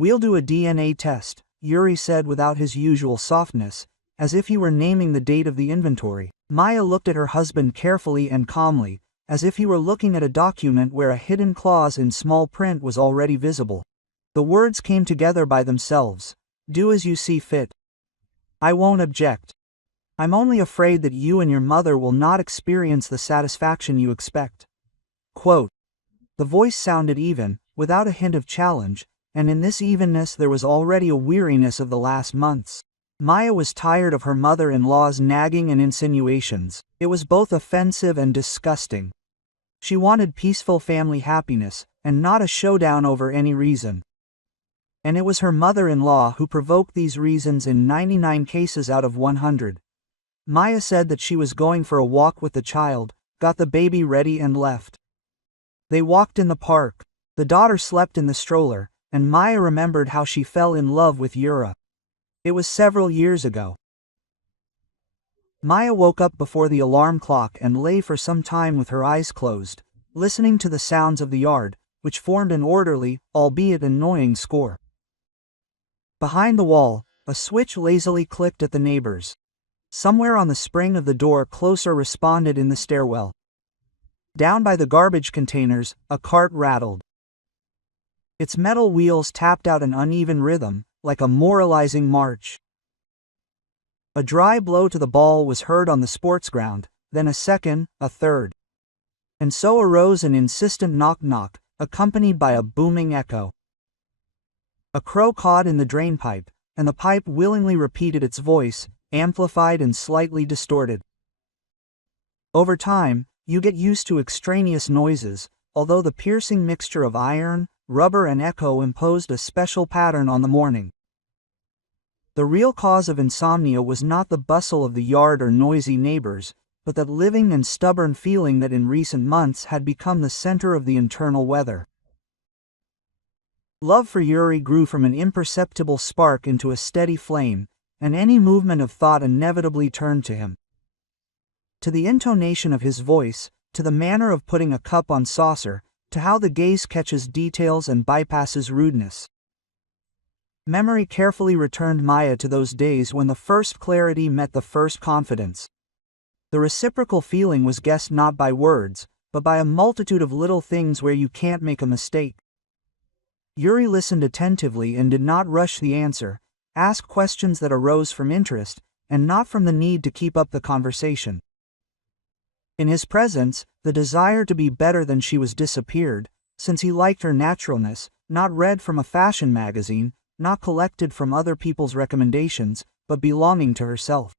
"We'll do a DNA test," Yuri said without his usual softness, as if he were naming the date of the inventory. Maya looked at her husband carefully and calmly, as if he were looking at a document where a hidden clause in small print was already visible. The words came together by themselves. "Do as you see fit." "I won't object. I'm only afraid that you and your mother will not experience the satisfaction you expect." Quote. The voice sounded even, without a hint of challenge, and in this evenness there was already a weariness of the last months. Maya was tired of her mother-in-law's nagging and insinuations. It was both offensive and disgusting. She wanted peaceful family happiness, and not a showdown over any reason. And it was her mother-in-law who provoked these reasons in 99 cases out of 100. Maya said that she was going for a walk with the child, got the baby ready and left. They walked in the park. The daughter slept in the stroller, and Maya remembered how she fell in love with Yura. It was several years ago. Maya woke up before the alarm clock and lay for some time with her eyes closed, listening to the sounds of the yard, which formed an orderly, albeit annoying score. Behind the wall, a switch lazily clicked at the neighbors. Somewhere on the spring of the door closer responded in the stairwell. Down by the garbage containers, a cart rattled. Its metal wheels tapped out an uneven rhythm, like a moralizing march. A dry blow to the ball was heard on the sports ground, then a second, a third. And so arose an insistent knock-knock, accompanied by a booming echo. A crow caught in the drainpipe, and the pipe willingly repeated its voice, amplified and slightly distorted. Over time, you get used to extraneous noises, although the piercing mixture of iron, rubber and echo imposed a special pattern on the morning. The real cause of insomnia was not the bustle of the yard or noisy neighbors, but that living and stubborn feeling that in recent months had become the center of the internal weather. Love for Yuri grew from an imperceptible spark into a steady flame, and any movement of thought inevitably turned to him. To the intonation of his voice, to the manner of putting a cup on saucer, to how the gaze catches details and bypasses rudeness. Memory carefully returned Maya to those days when the first clarity met the first confidence. The reciprocal feeling was guessed not by words, but by a multitude of little things where you can't make a mistake. Yuri listened attentively and did not rush the answer, asked questions that arose from interest, and not from the need to keep up the conversation. In his presence, the desire to be better than she was disappeared, since he liked her naturalness, not read from a fashion magazine, not collected from other people's recommendations, but belonging to herself.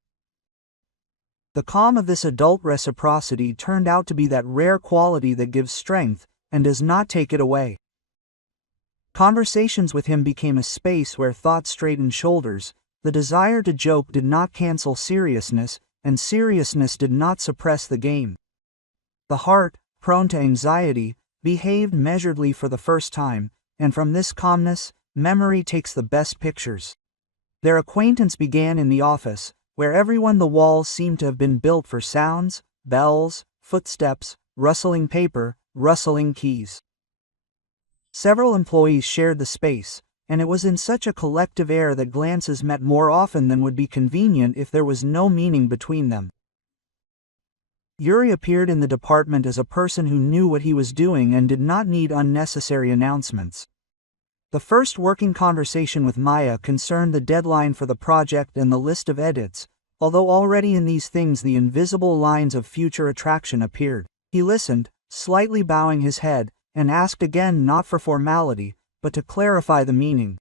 The calm of this adult reciprocity turned out to be that rare quality that gives strength, and does not take it away. Conversations with him became a space where thought straightened shoulders, the desire to joke did not cancel seriousness, and seriousness did not suppress the game. The heart, prone to anxiety, behaved measuredly for the first time, and from this calmness, memory takes the best pictures. Their acquaintance began in the office, where everyone the walls seemed to have been built for sounds, bells, footsteps, rustling paper, rustling keys. Several employees shared the space, and it was in such a collective air that glances met more often than would be convenient if there was no meaning between them. Yuri appeared in the department as a person who knew what he was doing and did not need unnecessary announcements. The first working conversation with Maya concerned the deadline for the project and the list of edits, although already in these things the invisible lines of future attraction appeared. He listened, slightly bowing his head, and asked again not for formality, but to clarify the meaning.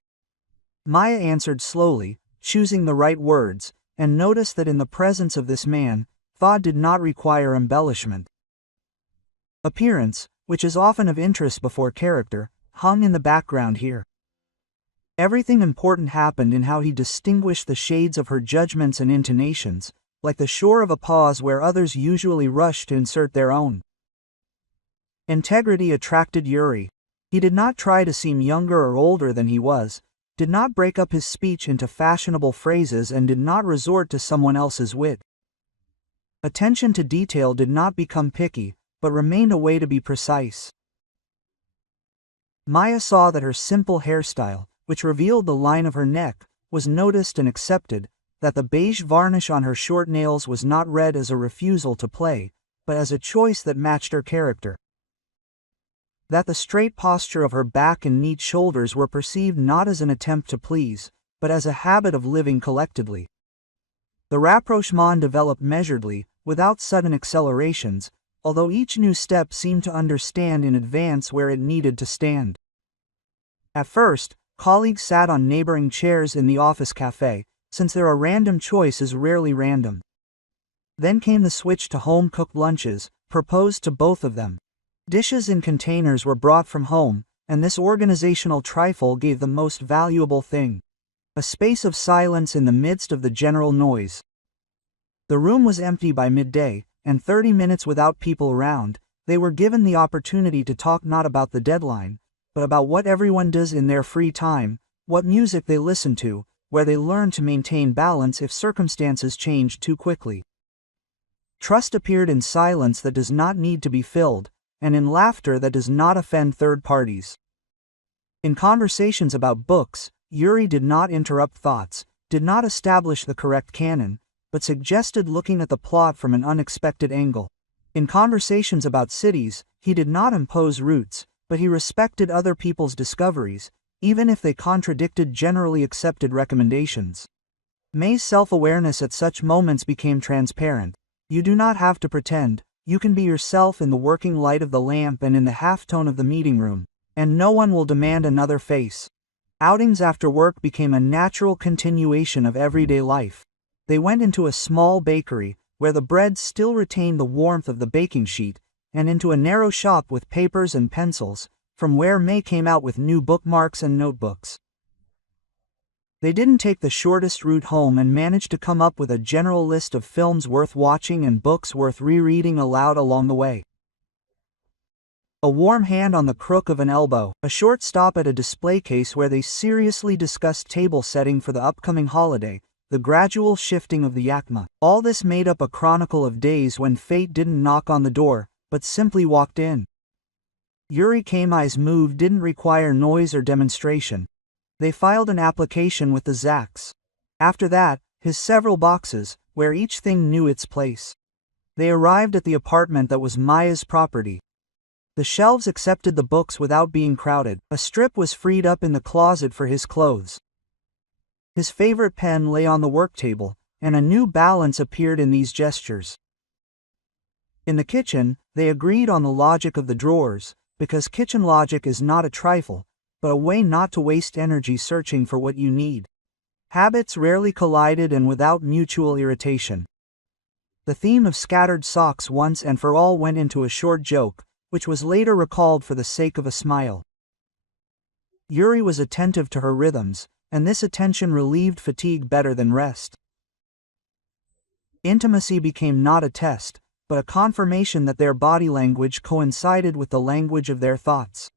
Maya answered slowly, choosing the right words, and noticed that in the presence of this man, thought did not require embellishment. Appearance, which is often of interest before character, hung in the background here. Everything important happened in how he distinguished the shades of her judgments and intonations, like the shore of a pause where others usually rush to insert their own. Integrity attracted Yuri. He did not try to seem younger or older than he was, did not break up his speech into fashionable phrases and did not resort to someone else's wit. Attention to detail did not become picky, but remained a way to be precise. Maya saw that her simple hairstyle, which revealed the line of her neck, was noticed and accepted, that the beige varnish on her short nails was not read as a refusal to play, but as a choice that matched her character. That the straight posture of her back and neat shoulders were perceived not as an attempt to please, but as a habit of living collectedly. The rapprochement developed measuredly, without sudden accelerations, although each new step seemed to understand in advance where it needed to stand. At first, colleagues sat on neighboring chairs in the office cafe, since their random choice is rarely random. Then came the switch to home-cooked lunches, proposed to both of them. Dishes in containers were brought from home, and this organizational trifle gave the most valuable thing: a space of silence in the midst of the general noise. The room was empty by midday, and 30 minutes without people around, they were given the opportunity to talk not about the deadline, but about what everyone does in their free time, what music they listen to, where they learn to maintain balance if circumstances change too quickly. Trust appeared in silence that does not need to be filled, and in laughter that does not offend third parties. In conversations about books, Yuri did not interrupt thoughts, did not establish the correct canon, but suggested looking at the plot from an unexpected angle. In conversations about cities, he did not impose routes, but he respected other people's discoveries, even if they contradicted generally accepted recommendations. May's self-awareness at such moments became transparent. You do not have to pretend, you can be yourself in the working light of the lamp and in the halftone of the meeting room, and no one will demand another face. Outings after work became a natural continuation of everyday life. They went into a small bakery, where the bread still retained the warmth of the baking sheet, and into a narrow shop with papers and pencils, from where May came out with new bookmarks and notebooks. They didn't take the shortest route home and managed to come up with a general list of films worth watching and books worth rereading aloud along the way. A warm hand on the crook of an elbow, a short stop at a display case where they seriously discussed table setting for the upcoming holiday, the gradual shifting of the Yakima. All this made up a chronicle of days when fate didn't knock on the door, but simply walked in. Yuri Kamai's move didn't require noise or demonstration. They filed an application with the Zacks. After that, his several boxes, where each thing knew its place. They arrived at the apartment that was Maya's property. The shelves accepted the books without being crowded. A strip was freed up in the closet for his clothes. His favorite pen lay on the work table, and a new balance appeared in these gestures. In the kitchen, they agreed on the logic of the drawers, because kitchen logic is not a trifle, but a way not to waste energy searching for what you need. Habits rarely collided and without mutual irritation. The theme of scattered socks once and for all went into a short joke, which was later recalled for the sake of a smile. Yuri was attentive to her rhythms, and this attention relieved fatigue better than rest. Intimacy became not a test, but a confirmation that their body language coincided with the language of their thoughts.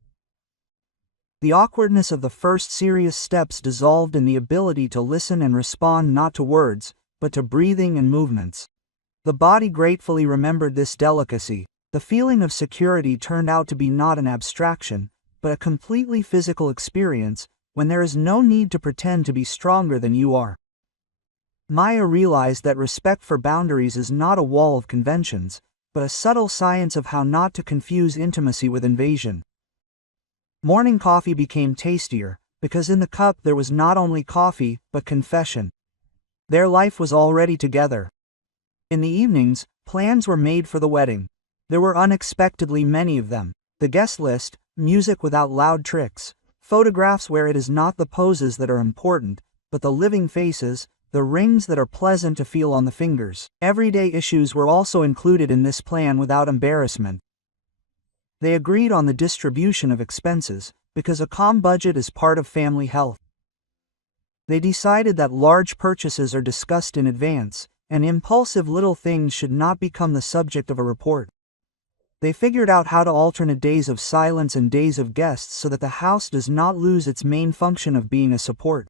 The awkwardness of the first serious steps dissolved in the ability to listen and respond not to words, but to breathing and movements. The body gratefully remembered this delicacy. The feeling of security turned out to be not an abstraction, but a completely physical experience, when there is no need to pretend to be stronger than you are. Maya realized that respect for boundaries is not a wall of conventions, but a subtle science of how not to confuse intimacy with invasion. Morning coffee became tastier, because in the cup there was not only coffee, but confession. Their life was already together. In the evenings, plans were made for the wedding. There were unexpectedly many of them. The guest list, music without loud tricks, photographs where it is not the poses that are important, but the living faces, the rings that are pleasant to feel on the fingers. Everyday issues were also included in this plan without embarrassment. They agreed on the distribution of expenses, because a calm budget is part of family health. They decided that large purchases are discussed in advance, and impulsive little things should not become the subject of a report. They figured out how to alternate days of silence and days of guests so that the house does not lose its main function of being a support.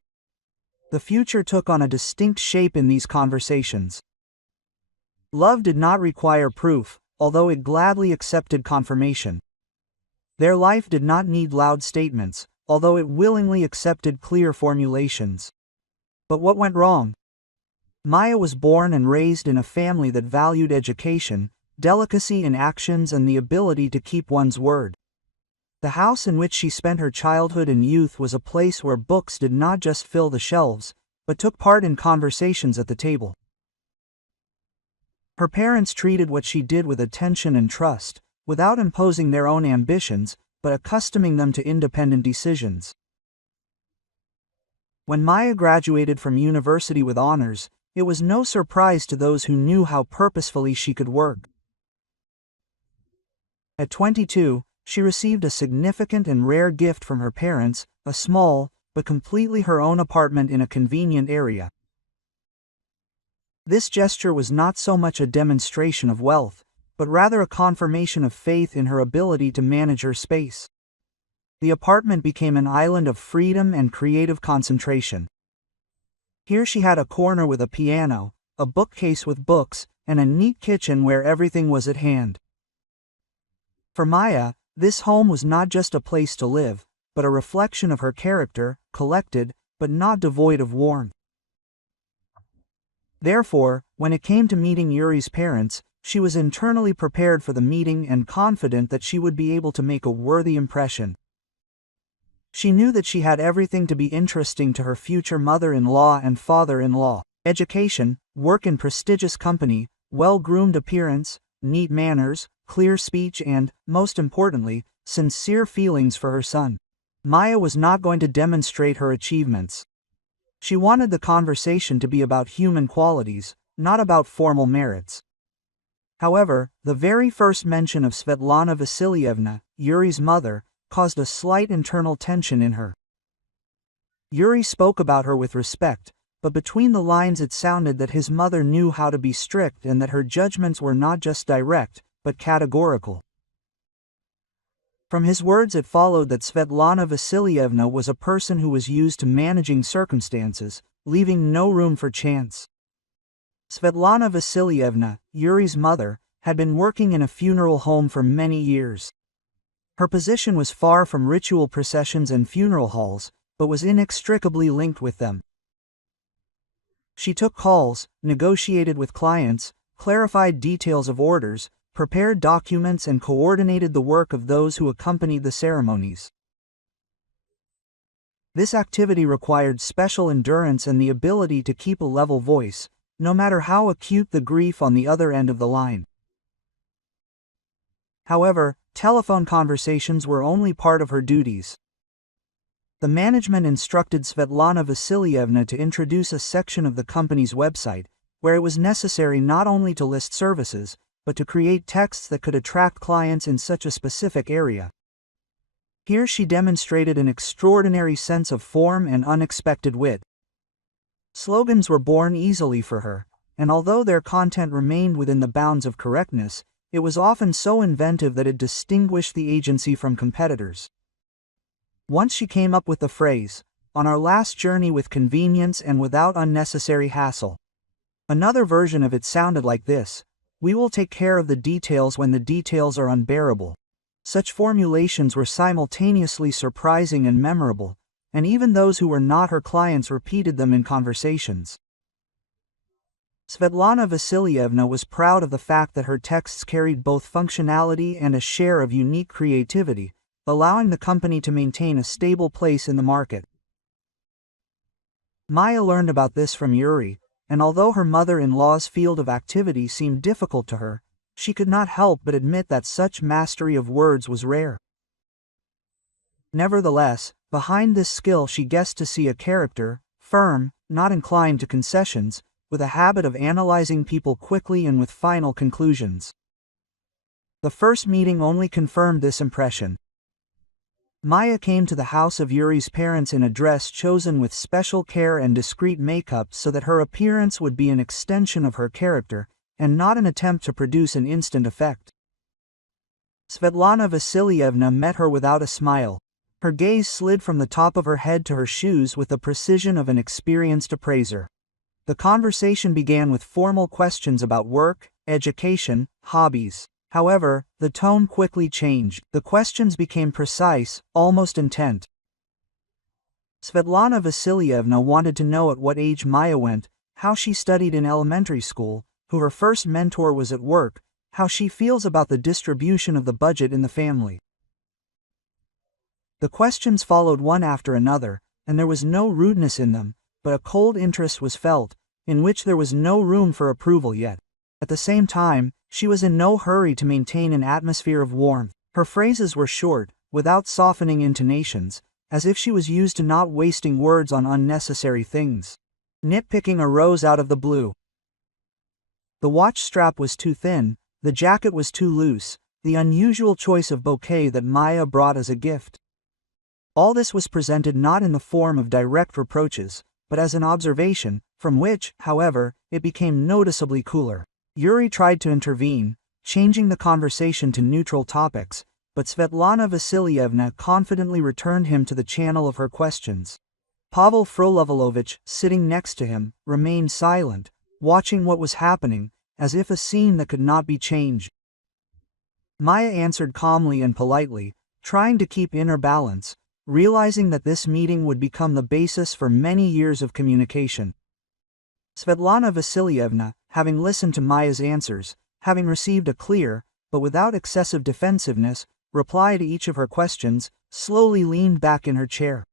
The future took on a distinct shape in these conversations. Love did not require proof, although it gladly accepted confirmation. Their life did not need loud statements, although it willingly accepted clear formulations. But what went wrong? Maya was born and raised in a family that valued education, delicacy in actions, and the ability to keep one's word. The house in which she spent her childhood and youth was a place where books did not just fill the shelves, but took part in conversations at the table. Her parents treated what she did with attention and trust, without imposing their own ambitions, but accustoming them to independent decisions. When Maya graduated from university with honors, it was no surprise to those who knew how purposefully she could work. At 22, she received a significant and rare gift from her parents, a small, but completely her own apartment in a convenient area. This gesture was not so much a demonstration of wealth, but rather a confirmation of faith in her ability to manage her space. The apartment became an island of freedom and creative concentration. Here she had a corner with a piano, a bookcase with books, and a neat kitchen where everything was at hand. For Maya, this home was not just a place to live, but a reflection of her character, collected, but not devoid of warmth. Therefore, when it came to meeting Yuri's parents, she was internally prepared for the meeting and confident that she would be able to make a worthy impression. She knew that she had everything to be interesting to her future mother-in-law and father-in-law: education, work in prestigious company, well-groomed appearance, neat manners, clear speech, and, most importantly, sincere feelings for her son. Maya was not going to demonstrate her achievements. She wanted the conversation to be about human qualities, not about formal merits. However, the very first mention of Svetlana Vasilievna, Yuri's mother, caused a slight internal tension in her. Yuri spoke about her with respect, but between the lines it sounded that his mother knew how to be strict and that her judgments were not just direct, but categorical. From his words it followed that Svetlana Vasilievna was a person who was used to managing circumstances, leaving no room for chance. Svetlana Vasilievna, Yuri's mother, had been working in a funeral home for many years. Her position was far from ritual processions and funeral halls, but was inextricably linked with them. She took calls, negotiated with clients, clarified details of orders, prepared documents, and coordinated the work of those who accompanied the ceremonies. This activity required special endurance and the ability to keep a level voice, no matter how acute the grief on the other end of the line. However, telephone conversations were only part of her duties. The management instructed Svetlana Vasilievna to introduce a section of the company's website, where it was necessary not only to list services, but to create texts that could attract clients in such a specific area. Here she demonstrated an extraordinary sense of form and unexpected wit. Slogans were born easily for her, and although their content remained within the bounds of correctness, it was often so inventive that it distinguished the agency from competitors. Once she came up with the phrase, "On our last journey with convenience and without unnecessary hassle." Another version of it sounded like this: "We will take care of the details when the details are unbearable." Such formulations were simultaneously surprising and memorable, and even those who were not her clients repeated them in conversations. Svetlana Vasilievna was proud of the fact that her texts carried both functionality and a share of unique creativity, allowing the company to maintain a stable place in the market. Maya learned about this from Yuri, and although her mother-in-law's field of activity seemed difficult to her, she could not help but admit that such mastery of words was rare. Nevertheless, behind this skill she guessed to see a character, firm, not inclined to concessions, with a habit of analyzing people quickly and with final conclusions. The first meeting only confirmed this impression. Maya came to the house of Yuri's parents in a dress chosen with special care and discreet makeup so that her appearance would be an extension of her character, and not an attempt to produce an instant effect. Svetlana Vasilievna met her without a smile. Her gaze slid from the top of her head to her shoes with the precision of an experienced appraiser. The conversation began with formal questions about work, education, hobbies. However, the tone quickly changed. The questions became precise, almost intent. Svetlana Vasilievna wanted to know at what age Maya went, how she studied in elementary school, who her first mentor was at work, how she feels about the distribution of the budget in the family. The questions followed one after another, and there was no rudeness in them, but a cold interest was felt, in which there was no room for approval yet. At the same time, she was in no hurry to maintain an atmosphere of warmth. Her phrases were short, without softening intonations, as if she was used to not wasting words on unnecessary things. Nitpicking arose out of the blue. The watch strap was too thin, the jacket was too loose, the unusual choice of bouquet that Maya brought as a gift. All this was presented not in the form of direct reproaches, but as an observation, from which, however, it became noticeably cooler. Yuri tried to intervene, changing the conversation to neutral topics, but Svetlana Vasilievna confidently returned him to the channel of her questions. Pavel Frolovolovich, sitting next to him, remained silent, watching what was happening, as if a scene that could not be changed. Maya answered calmly and politely, trying to keep inner balance, realizing that this meeting would become the basis for many years of communication. Svetlana Vasilievna, having listened to Maya's answers, having received a clear, but without excessive defensiveness, reply to each of her questions, slowly leaned back in her chair.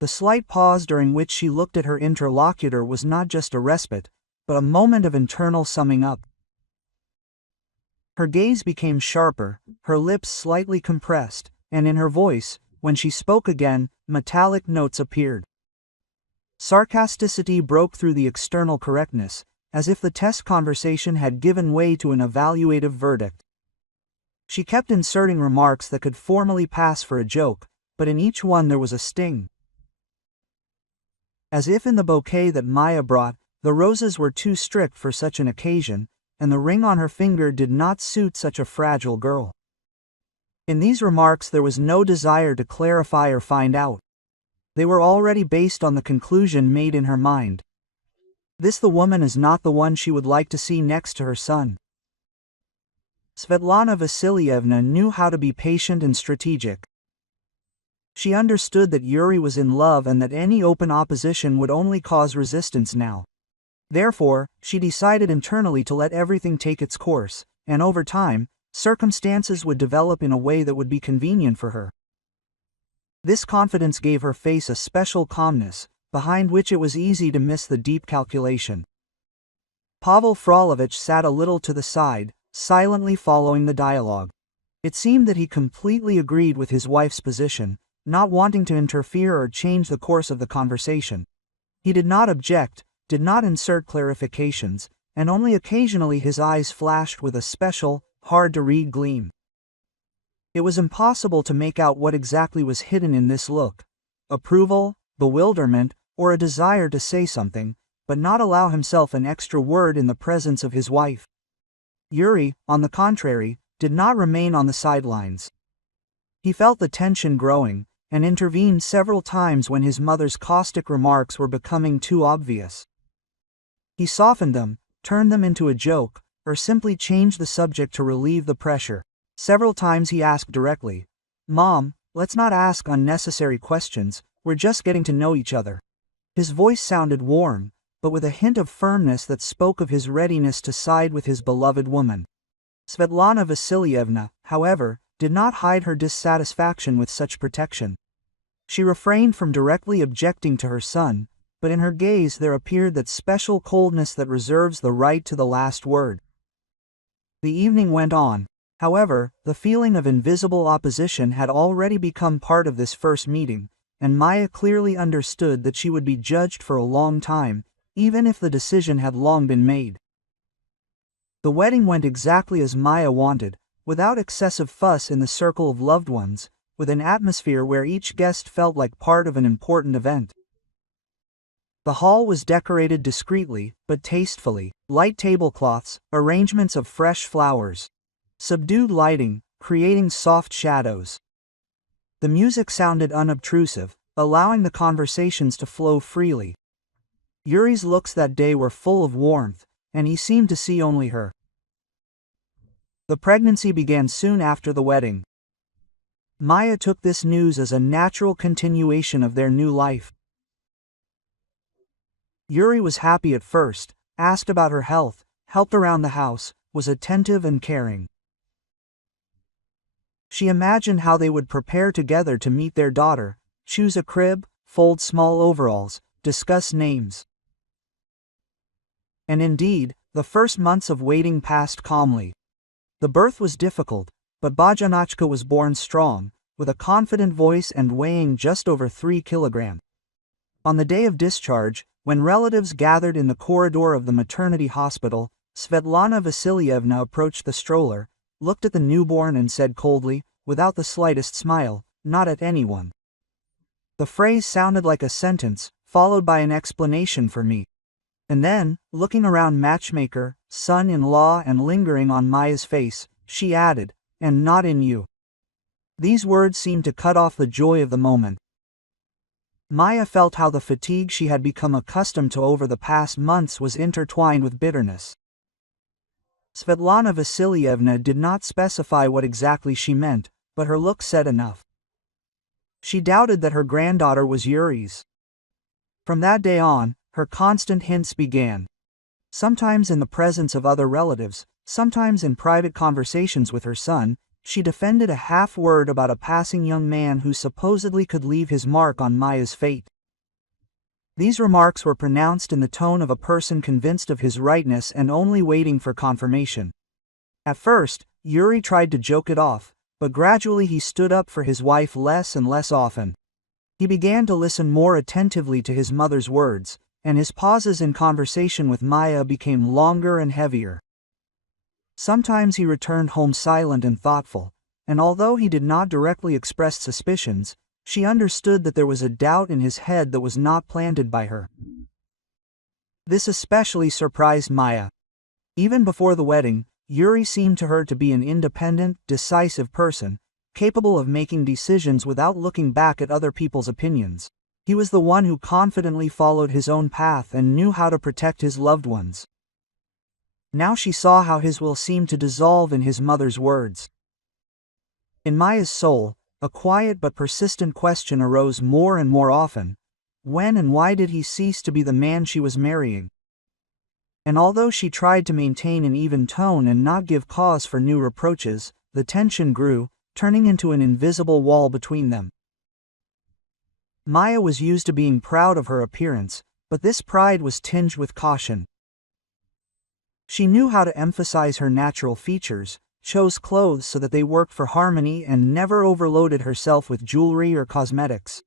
The slight pause during which she looked at her interlocutor was not just a respite, but a moment of internal summing up. Her gaze became sharper, her lips slightly compressed, and in her voice, when she spoke again, metallic notes appeared. Sarcasticity broke through the external correctness, as if the test conversation had given way to an evaluative verdict. She kept inserting remarks that could formally pass for a joke, but in each one there was a sting. As if in the bouquet that Maya brought, the roses were too strict for such an occasion, and the ring on her finger did not suit such a fragile girl. In these remarks there was no desire to clarify or find out. They were already based on the conclusion made in her mind. This the woman is not the one she would like to see next to her son. Svetlana Vasilievna knew how to be patient and strategic. She understood that Yuri was in love and that any open opposition would only cause resistance now. Therefore, she decided internally to let everything take its course, and over time, circumstances would develop in a way that would be convenient for her. This confidence gave her face a special calmness, behind which it was easy to miss the deep calculation. Pavel Frolovich sat a little to the side, silently following the dialogue. It seemed that he completely agreed with his wife's position, not wanting to interfere or change the course of the conversation. He did not object, did not insert clarifications, and only occasionally his eyes flashed with a special, hard-to-read gleam. It was impossible to make out what exactly was hidden in this look: approval, bewilderment, or a desire to say something, but not allow himself an extra word in the presence of his wife. Yuri, on the contrary, did not remain on the sidelines. He felt the tension growing, and intervened several times when his mother's caustic remarks were becoming too obvious. He softened them, turned them into a joke, or simply changed the subject to relieve the pressure. Several times he asked directly, "Mom, let's not ask unnecessary questions, we're just getting to know each other." His voice sounded warm, but with a hint of firmness that spoke of his readiness to side with his beloved woman. Svetlana Vasilievna, however, did not hide her dissatisfaction with such protection. She refrained from directly objecting to her son, but in her gaze there appeared that special coldness that reserves the right to the last word. The evening went on. However, the feeling of invisible opposition had already become part of this first meeting, and Maya clearly understood that she would be judged for a long time, even if the decision had long been made. The wedding went exactly as Maya wanted, without excessive fuss in the circle of loved ones, with an atmosphere where each guest felt like part of an important event. The hall was decorated discreetly, but tastefully: light tablecloths, arrangements of fresh flowers, subdued lighting, creating soft shadows. The music sounded unobtrusive, allowing the conversations to flow freely. Yuri's looks that day were full of warmth, and he seemed to see only her. The pregnancy began soon after the wedding. Maya took this news as a natural continuation of their new life. Yuri was happy at first, asked about her health, helped around the house, was attentive and caring. She imagined how they would prepare together to meet their daughter, choose a crib, fold small overalls, discuss names. And indeed, the first months of waiting passed calmly. The birth was difficult, but Bajanachka was born strong, with a confident voice and weighing just over 3 kilograms. On the day of discharge, when relatives gathered in the corridor of the maternity hospital, Svetlana Vasilievna approached the stroller, looked at the newborn and said coldly, without the slightest smile, "Not at anyone." The phrase sounded like a sentence, followed by an explanation for me. And then, looking around matchmaker, son-in-law and lingering on Maya's face, she added, "And not in you." These words seemed to cut off the joy of the moment. Maya felt how the fatigue she had become accustomed to over the past months was intertwined with bitterness. Svetlana Vasilievna did not specify what exactly she meant, but her look said enough. She doubted that her granddaughter was Yuri's. From that day on, her constant hints began. Sometimes in the presence of other relatives, sometimes in private conversations with her son, she defended a half-word about a passing young man who supposedly could leave his mark on Maya's fate. These remarks were pronounced in the tone of a person convinced of his rightness and only waiting for confirmation. At first, Yuri tried to joke it off, but gradually he stood up for his wife less and less often. He began to listen more attentively to his mother's words, and his pauses in conversation with Maya became longer and heavier. Sometimes he returned home silent and thoughtful, and although he did not directly express suspicions, she understood that there was a doubt in his head that was not planted by her. This especially surprised Maya. Even before the wedding, Yuri seemed to her to be an independent, decisive person, capable of making decisions without looking back at other people's opinions. He was the one who confidently followed his own path and knew how to protect his loved ones. Now she saw how his will seemed to dissolve in his mother's words. In Maya's soul, a quiet but persistent question arose more and more often. When and why did he cease to be the man she was marrying? And although she tried to maintain an even tone and not give cause for new reproaches, the tension grew, turning into an invisible wall between them. Maya was used to being proud of her appearance, but this pride was tinged with caution. She knew how to emphasize her natural features, chose clothes so that they worked for harmony and never overloaded herself with jewelry or cosmetics.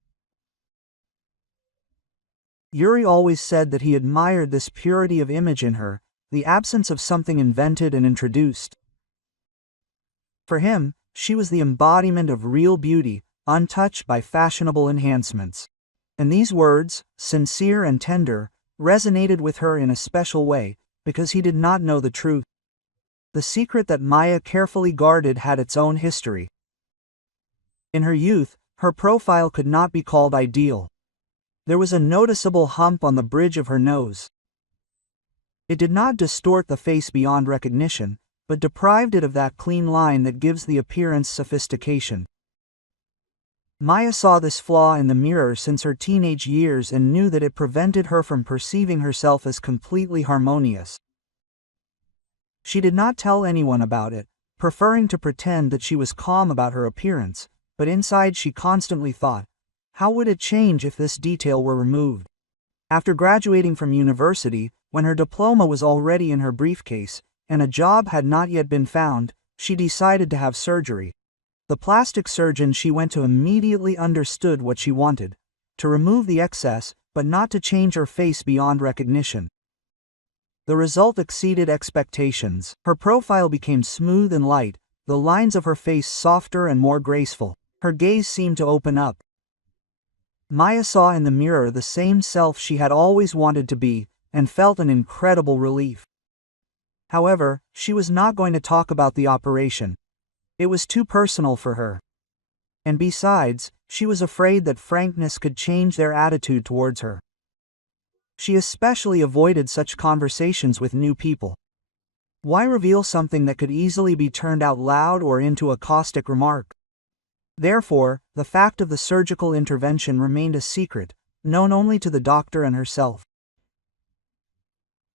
Yuri always said that he admired this purity of image in her, the absence of something invented and introduced. For him, she was the embodiment of real beauty, untouched by fashionable enhancements. And these words, sincere and tender, resonated with her in a special way, because he did not know the truth. The secret that Maya carefully guarded had its own history. In her youth, her profile could not be called ideal. There was a noticeable hump on the bridge of her nose. It did not distort the face beyond recognition, but deprived it of that clean line that gives the appearance sophistication. Maya saw this flaw in the mirror since her teenage years and knew that it prevented her from perceiving herself as completely harmonious. She did not tell anyone about it, preferring to pretend that she was calm about her appearance, but inside she constantly thought, how would it change if this detail were removed? After graduating from university, when her diploma was already in her briefcase, and a job had not yet been found, she decided to have surgery. The plastic surgeon she went to immediately understood what she wanted: to remove the excess, but not to change her face beyond recognition. The result exceeded expectations. Her profile became smooth and light, the lines of her face softer and more graceful. Her gaze seemed to open up. Maya saw in the mirror the same self she had always wanted to be, and felt an incredible relief. However, she was not going to talk about the operation. It was too personal for her. And besides, she was afraid that frankness could change their attitude towards her. She especially avoided such conversations with new people. Why reveal something that could easily be turned out loud or into a caustic remark? Therefore, the fact of the surgical intervention remained a secret, known only to the doctor and herself.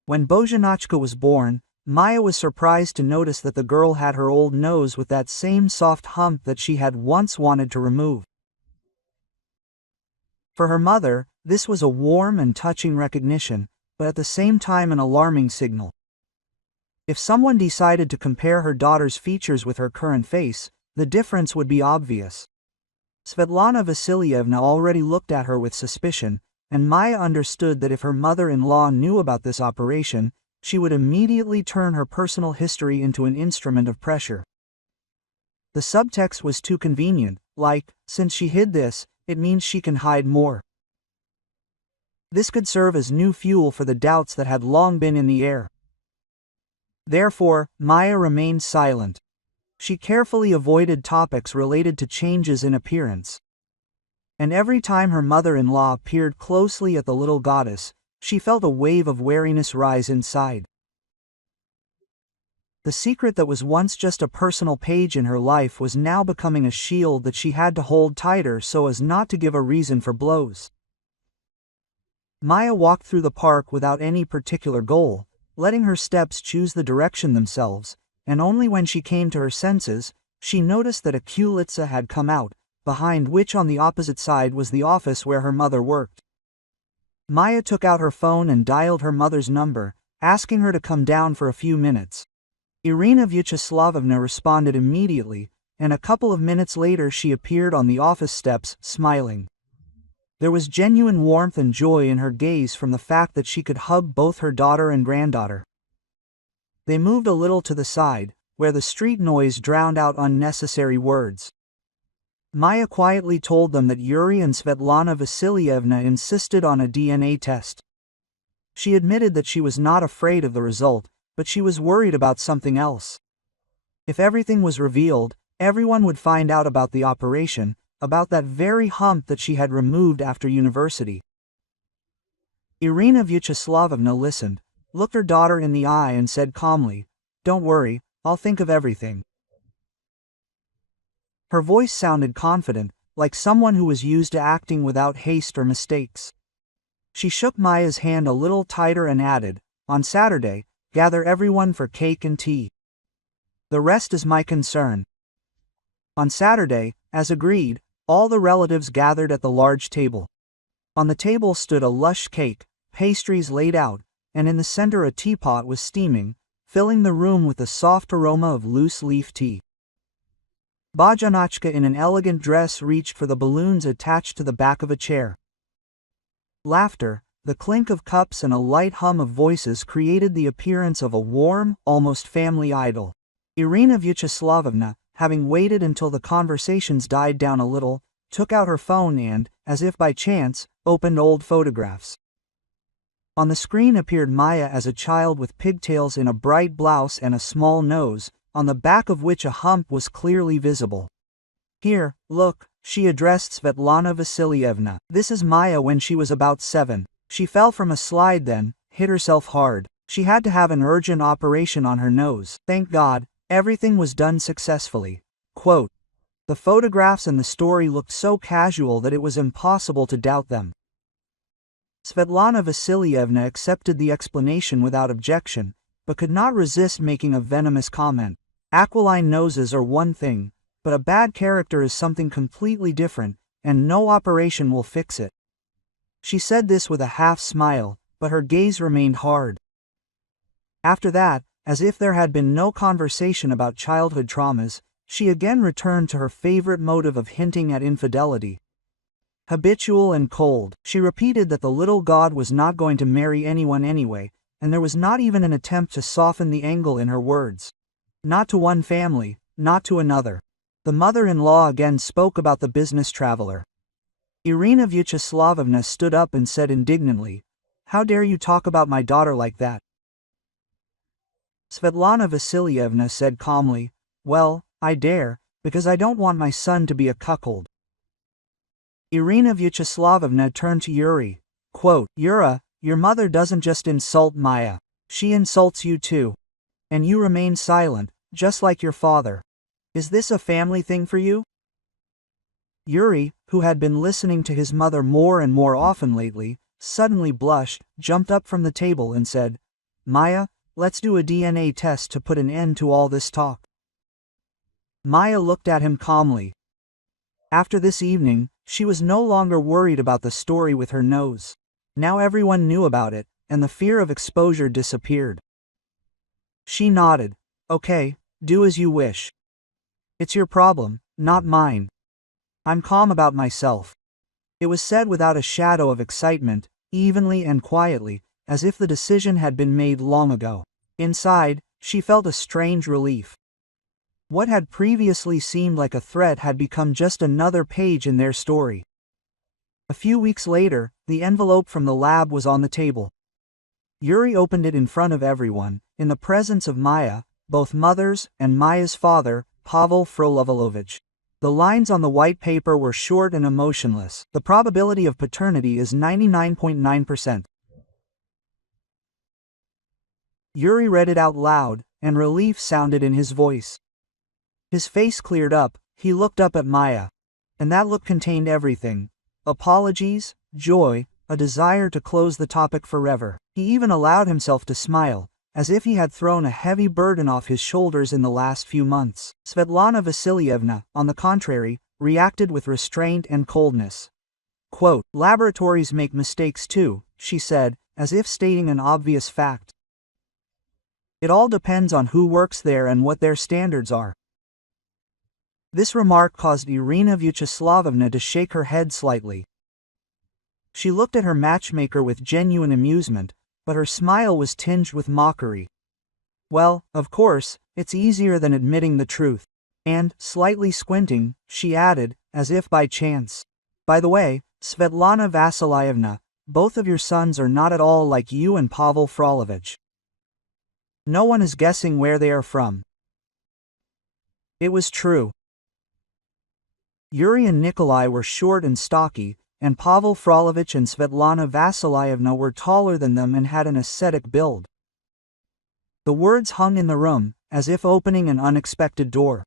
When Bojanachka was born, Maya was surprised to notice that the girl had her old nose with that same soft hump that she had once wanted to remove. For her mother, this was a warm and touching recognition, but at the same time an alarming signal. If someone decided to compare her daughter's features with her current face, the difference would be obvious. Svetlana Vasilievna already looked at her with suspicion, and Maya understood that if her mother-in-law knew about this operation, she would immediately turn her personal history into an instrument of pressure. The subtext was too convenient, like, since she hid this, it means she can hide more. This could serve as new fuel for the doubts that had long been in the air. Therefore, Maya remained silent. She carefully avoided topics related to changes in appearance. And every time her mother-in-law peered closely at the little goddess, she felt a wave of wariness rise inside. The secret that was once just a personal page in her life was now becoming a shield that she had to hold tighter so as not to give a reason for blows. Maya walked through the park without any particular goal, letting her steps choose the direction themselves, and only when she came to her senses, she noticed that a kulitsa had come out, behind which on the opposite side was the office where her mother worked. Maya took out her phone and dialed her mother's number, asking her to come down for a few minutes. Irina Vyacheslavovna responded immediately, and a couple of minutes later she appeared on the office steps, smiling. There was genuine warmth and joy in her gaze from the fact that she could hug both her daughter and granddaughter. They moved a little to the side, where the street noise drowned out unnecessary words. Maya quietly told them that Yuri and Svetlana Vasilievna insisted on a DNA test. She admitted that she was not afraid of the result, but she was worried about something else. If everything was revealed, everyone would find out about the operation, about that very hump that she had removed after university. Irina Vyacheslavovna listened, looked her daughter in the eye and said calmly, "Don't worry, I'll think of everything." Her voice sounded confident, like someone who was used to acting without haste or mistakes. She shook Maya's hand a little tighter and added, "On Saturday, gather everyone for cake and tea. The rest is my concern." On Saturday, as agreed, all the relatives gathered at the large table. On the table stood a lush cake, pastries laid out, and in the center a teapot was steaming, filling the room with the soft aroma of loose leaf tea. Bojanachka in an elegant dress reached for the balloons attached to the back of a chair. Laughter, the clink of cups and a light hum of voices created the appearance of a warm, almost family idyll. Irina Vyacheslavovna, having waited until the conversations died down a little, took out her phone and, as if by chance, opened old photographs. On the screen appeared Maya as a child with pigtails in a bright blouse and a small nose, on the back of which a hump was clearly visible. "Here, look," she addressed Svetlana Vasilievna. "This is Maya when she was about 7. She fell from a slide then, hit herself hard. She had to have an urgent operation on her nose. Thank God, everything was done successfully." Quote, "The photographs and the story looked so casual that it was impossible to doubt them." Svetlana Vasilievna accepted the explanation without objection, but could not resist making a venomous comment. Aquiline noses are one thing, but a bad character is something completely different, and no operation will fix it. She said this with a half smile, but her gaze remained hard. After that, as if there had been no conversation about childhood traumas, she again returned to her favorite motive of hinting at infidelity. Habitual and cold, she repeated that the little god was not going to marry anyone anyway, and there was not even an attempt to soften the angle in her words. Not to one family, not to another. The mother-in-law again spoke about the business traveler. Irina Vyacheslavovna stood up and said indignantly, "How dare you talk about my daughter like that?" Svetlana Vasilievna said calmly, "Well, I dare, because I don't want my son to be a cuckold." Irina Vyacheslavovna turned to Yuri. Quote, "Yura, your mother doesn't just insult Maya. She insults you too. And you remain silent, just like your father. Is this a family thing for you?" Yuri, who had been listening to his mother more and more often lately, suddenly blushed, jumped up from the table and said, "Maya, let's do a DNA test to put an end to all this talk." Maya looked at him calmly. After this evening, she was no longer worried about the story with her nose. Now everyone knew about it, and the fear of exposure disappeared. She nodded. "Okay, do as you wish. It's your problem, not mine. I'm calm about myself." It was said without a shadow of excitement, evenly and quietly, as if the decision had been made long ago. Inside, she felt a strange relief. What had previously seemed like a threat had become just another page in their story. A few weeks later, the envelope from the lab was on the table. Yuri opened it in front of everyone, in the presence of Maya, both mother's and Maya's father, Pavel Frolovolovich. The lines on the white paper were short and emotionless. The probability of paternity is 99.9%. Yuri read it out loud, and relief sounded in his voice. His face cleared up, he looked up at Maya. And that look contained everything: apologies, joy, a desire to close the topic forever. He even allowed himself to smile, as if he had thrown a heavy burden off his shoulders in the last few months. Svetlana Vasilievna, on the contrary, reacted with restraint and coldness. Quote, "Laboratories make mistakes too," she said, as if stating an obvious fact. "It all depends on who works there and what their standards are." This remark caused Irina Vyacheslavovna to shake her head slightly. She looked at her matchmaker with genuine amusement, but her smile was tinged with mockery. "Well, of course, it's easier than admitting the truth." And, slightly squinting, she added, as if by chance, "By the way, Svetlana Vasilievna, both of your sons are not at all like you and Pavel Frolovich. No one is guessing where they are from." It was true. Yuri and Nikolai were short and stocky, and Pavel Frolovich and Svetlana Vasilievna were taller than them and had an ascetic build. The words hung in the room, as if opening an unexpected door.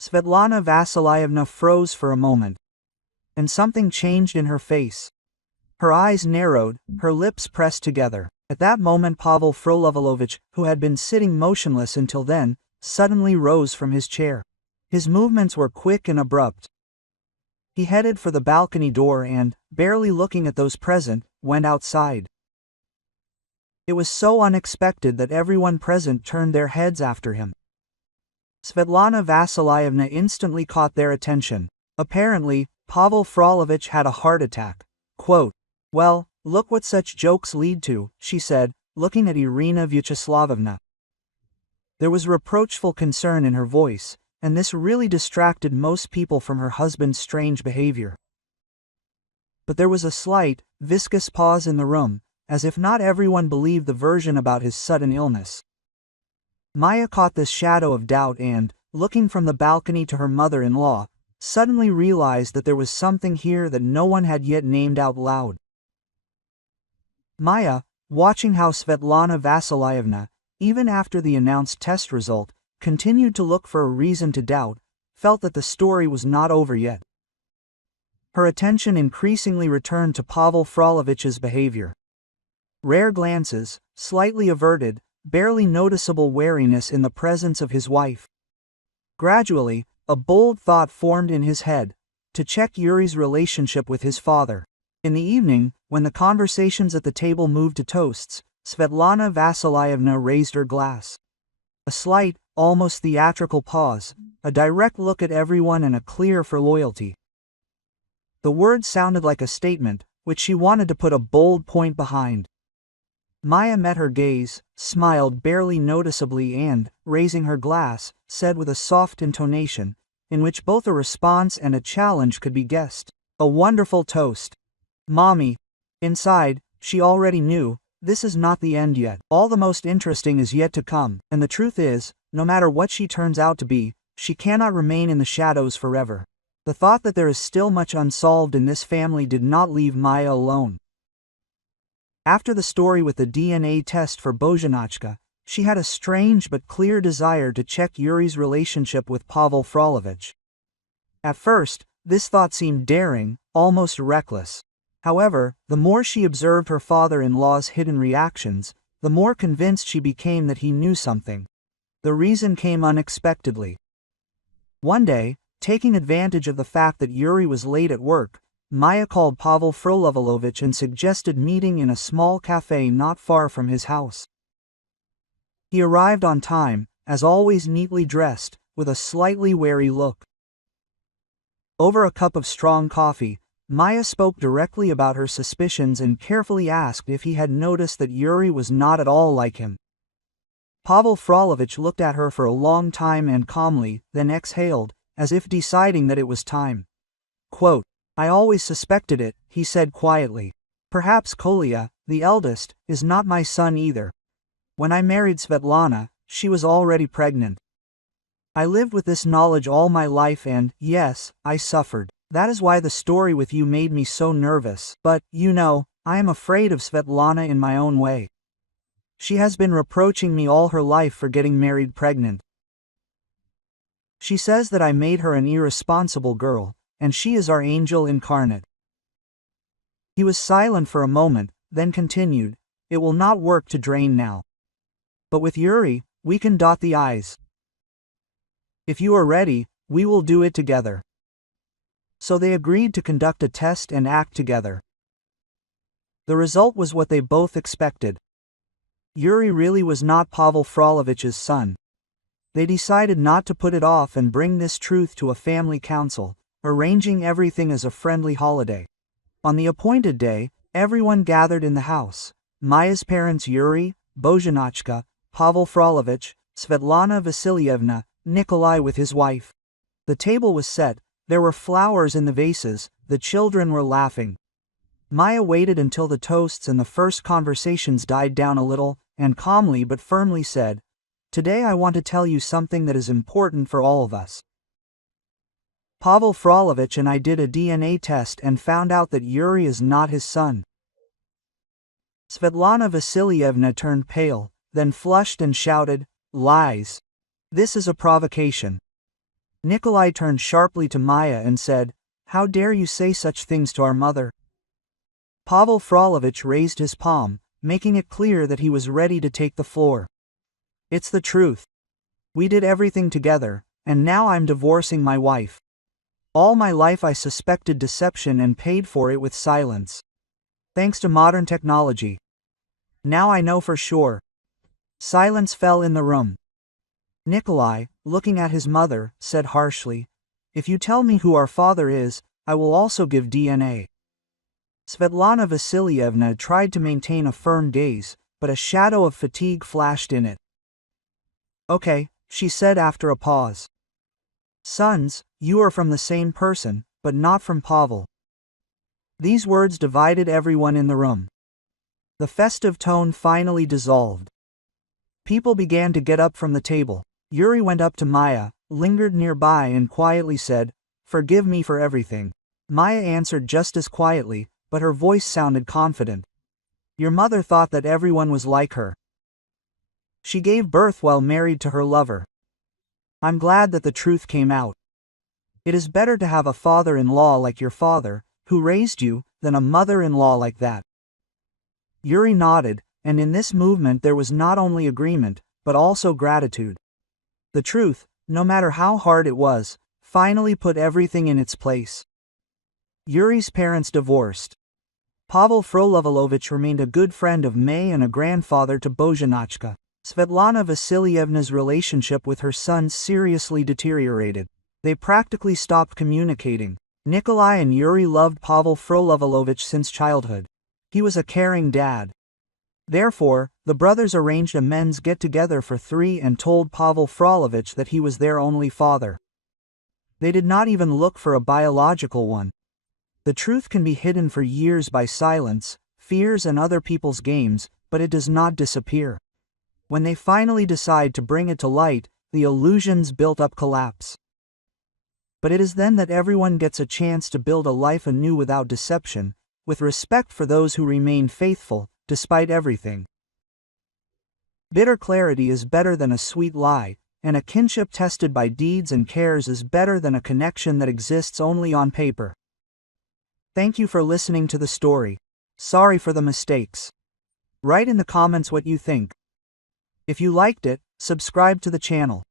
Svetlana Vasilievna froze for a moment. And something changed in her face. Her eyes narrowed, her lips pressed together. At that moment Pavel Frolovolovich, who had been sitting motionless until then, suddenly rose from his chair. His movements were quick and abrupt. He headed for the balcony door and, barely looking at those present, went outside. It was so unexpected that everyone present turned their heads after him. Svetlana Vasilievna instantly caught their attention. Apparently, Pavel Frolovich had a heart attack. Quote, "Well, look what such jokes lead to," she said, looking at Irina Vyacheslavovna. There was reproachful concern in her voice, and this really distracted most people from her husband's strange behavior. But there was a slight, viscous pause in the room, as if not everyone believed the version about his sudden illness. Maya caught this shadow of doubt and, looking from the balcony to her mother-in-law, suddenly realized that there was something here that no one had yet named out loud. Maya, watching how Svetlana Vasilievna, even after the announced test result, continued to look for a reason to doubt, felt that the story was not over yet. Her attention increasingly returned to Pavel Frolovich's behavior. Rare glances, slightly averted, barely noticeable wariness in the presence of his wife. Gradually, a bold thought formed in his head: to check Yuri's relationship with his father. In the evening, when the conversations at the table moved to toasts, Svetlana Vasilievna raised her glass. A slight, almost theatrical pause, a direct look at everyone and a clear for loyalty. The words sounded like a statement, which she wanted to put a bold point behind. Maya met her gaze, smiled barely noticeably and, raising her glass, said with a soft intonation, in which both a response and a challenge could be guessed, "A wonderful toast. Mommy." Inside, she already knew, this is not the end yet. All the most interesting is yet to come, and the truth is, no matter what she turns out to be, she cannot remain in the shadows forever. The thought that there is still much unsolved in this family did not leave Maya alone. After the story with the DNA test for Bozhenochka, she had a strange but clear desire to check Yuri's relationship with Pavel Frolovich. At first, This thought seemed daring, almost reckless. However, the more she observed her father-in-law's hidden reactions, the more convinced she became that he knew something. The reason came unexpectedly. One day, taking advantage of the fact that Yuri was late at work, Maya called Pavel Frolovolovich and suggested meeting in a small cafe not far from his house. He arrived on time, as always neatly dressed, with a slightly wary look. Over a cup of strong coffee, Maya spoke directly about her suspicions and carefully asked if he had noticed that Yuri was not at all like him. Pavel Frolovich looked at her for a long time and calmly, then exhaled, as if deciding that it was time. Quote, "I always suspected it," he said quietly. "Perhaps Kolya, the eldest, is not my son either. When I married Svetlana, she was already pregnant. I lived with this knowledge all my life and, yes, I suffered. That is why the story with you made me so nervous, but, you know, I am afraid of Svetlana in my own way. She has been reproaching me all her life for getting married pregnant. She says that I made her an irresponsible girl, and she is our angel incarnate." He was silent for a moment, then continued, "It will not work to drain now. But with Yuri, we can dot the I's. If you are ready, we will do it together." So they agreed to conduct a test and act together. The result was what they both expected. Yuri really was not Pavel Frolovich's son. They decided not to put it off and bring this truth to a family council, arranging everything as a friendly holiday. On the appointed day, everyone gathered in the house. Maya's parents Yuri, Bozhenachka, Pavel Frolovich, Svetlana Vasilievna, Nikolai with his wife. The table was set, there were flowers in the vases, the children were laughing. Maya waited until the toasts and the first conversations died down a little, and calmly but firmly said, "Today I want to tell you something that is important for all of us. Pavel Frolovich and I did a DNA test and found out that Yuri is not his son." Svetlana Vasilievna turned pale, then flushed and shouted, "Lies! This is a provocation." Nikolai turned sharply to Maya and said, "How dare you say such things to our mother?" Pavel Frolovich raised his palm, making it clear that he was ready to take the floor. "It's the truth. We did everything together, and now I'm divorcing my wife. All my life I suspected deception and paid for it with silence. Thanks to modern technology. Now I know for sure." Silence fell in the room. Nikolai, looking at his mother, said harshly, "If you tell me who our father is, I will also give DNA." Svetlana Vasilievna tried to maintain a firm gaze, but a shadow of fatigue flashed in it. "Okay," she said after a pause. "Sons, you are from the same person, but not from Pavel." These words divided everyone in the room. The festive tone finally dissolved. People began to get up from the table. Yuri went up to Maya, lingered nearby and quietly said, "Forgive me for everything." Maya answered just as quietly, but her voice sounded confident. "Your mother thought that everyone was like her. She gave birth while married to her lover. I'm glad that the truth came out. It is better to have a father-in-law like your father, who raised you, than a mother-in-law like that." Yuri nodded, and in this movement there was not only agreement, but also gratitude. The truth, no matter how hard it was, finally put everything in its place. Yuri's parents divorced. Pavel Frolovolovich remained a good friend of May and a grandfather to Bozhenachka. Svetlana Vasilievna's relationship with her son seriously deteriorated. They practically stopped communicating. Nikolai and Yuri loved Pavel Frolovolovich since childhood. He was a caring dad. Therefore, the brothers arranged a men's get-together for 3 and told Pavel Frolovich that he was their only father. They did not even look for a biological one. The truth can be hidden for years by silence, fears and other people's games, but it does not disappear. When they finally decide to bring it to light, the illusions built up collapse. But it is then that everyone gets a chance to build a life anew without deception, with respect for those who remain faithful, despite everything. Bitter clarity is better than a sweet lie, and a kinship tested by deeds and cares is better than a connection that exists only on paper. Thank you for listening to the story. Sorry for the mistakes. Write in the comments what you think. If you liked it, subscribe to the channel.